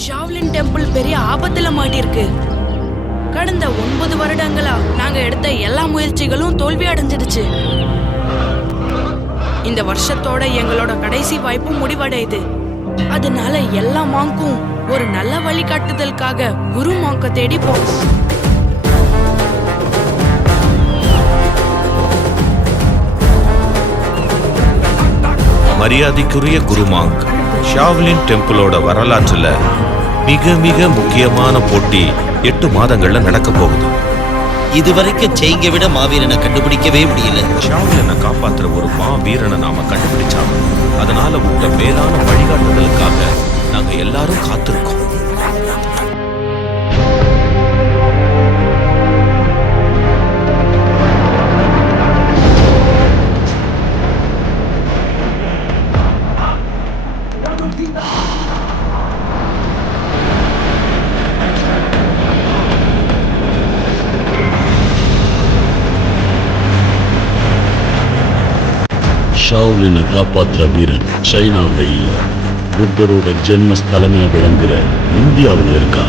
Shaolin temple பெரிய ஆபத்துல மாட்டிருக்கு. கடந்த 9 வருடங்களா நாங்க எடுத்த எல்லா முயற்சிகளும் தோல்வி அடைஞ்சிடுச்சு. இந்த வருஷத்தோட எங்களோட கடைசி வாய்ப்பு முடிவடையுது. அதனால எல்லா மாங்கும் ஒரு நல்ல வழிகாட்டுதலுக்காக குரு மாங்க தேடி போகும். மரியாதைக்குரிய குருமாங், ஷாவ்லின் டெம்பிளோட வரலாற்றுல மிக மிக முக்கியமான போட்டி 8 மாதங்கள்ல நடக்க போகுது. இதுவரைக்கும் செய்ங்க விட மாவீரனை கண்டுபிடிக்கவே முடியல. ஷாவ்லினை காப்பாத்துற ஒரு மாவீரனை நாம கண்டுபிடிச்சாங்க. அதனால உங்க மேலான வழிகாட்டுதலுக்காக நாங்க எல்லாரும் காத்திருக்கோம். ஷாவ்லினை காப்பாற்ற வீரன் சைனாவில் இல்ல, புத்தரோட ஜென்மஸ்தலமே விளங்குற இந்தியாவில் இருக்கா.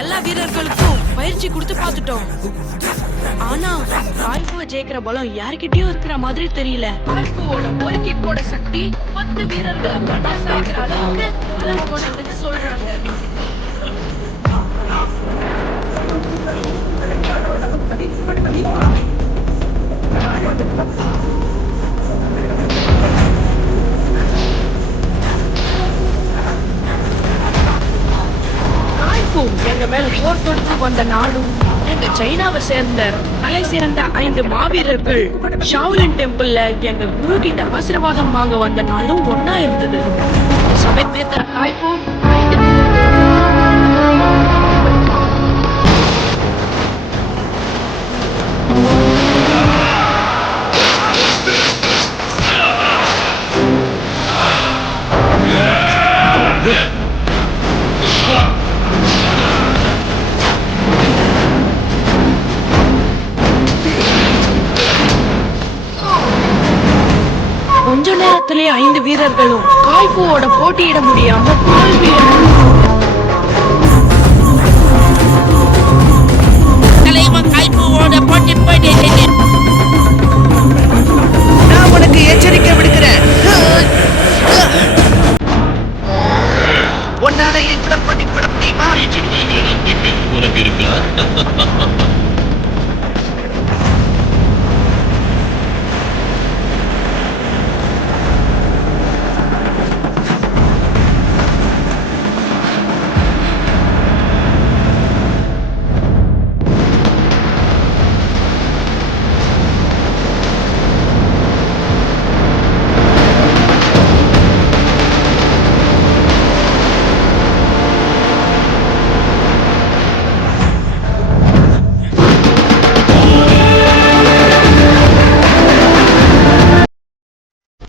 எல்லா வீரர்களுக்கும் பயிற்சி கொடுத்து பார்த்துட்டோம். ஆனா காய்புவை ஜெயிக்கிற பலம் யாருக்கிட்டயும் இருக்கிற மாதிரி தெரியல. காய்புவோட ஒரு கிக்கோட சக்தி 10 வீரர்களை பட்டாசாக்கிற அளவுக்கு பலம் கொண்டதுன்னு சொல்றாங்க. எங்க மேல போர் தொடுத்து வந்த நாடும் எங்க சைனாவை சேர்ந்த தலை சிறந்த 5 மாவீரர்கள் ஷாவ்லின் டெம்பிள்ல எங்க குரு கிட்ட ஆசீர்வாதம் வாங்க வந்த நாளும் ஒன்னா இருந்தது. சமயத்தை காய்ப்போம். கொஞ்ச நேரத்திலே 5 வீரர்களும் காய்புவோட போட்டியிட முடியாம தோல்வி. நான் உனக்கு எச்சரிக்கை விடுக்கிறேன். உன்னால எங்களை பண்ணிவிட முடியுமா? உனக்கு இருக்கா?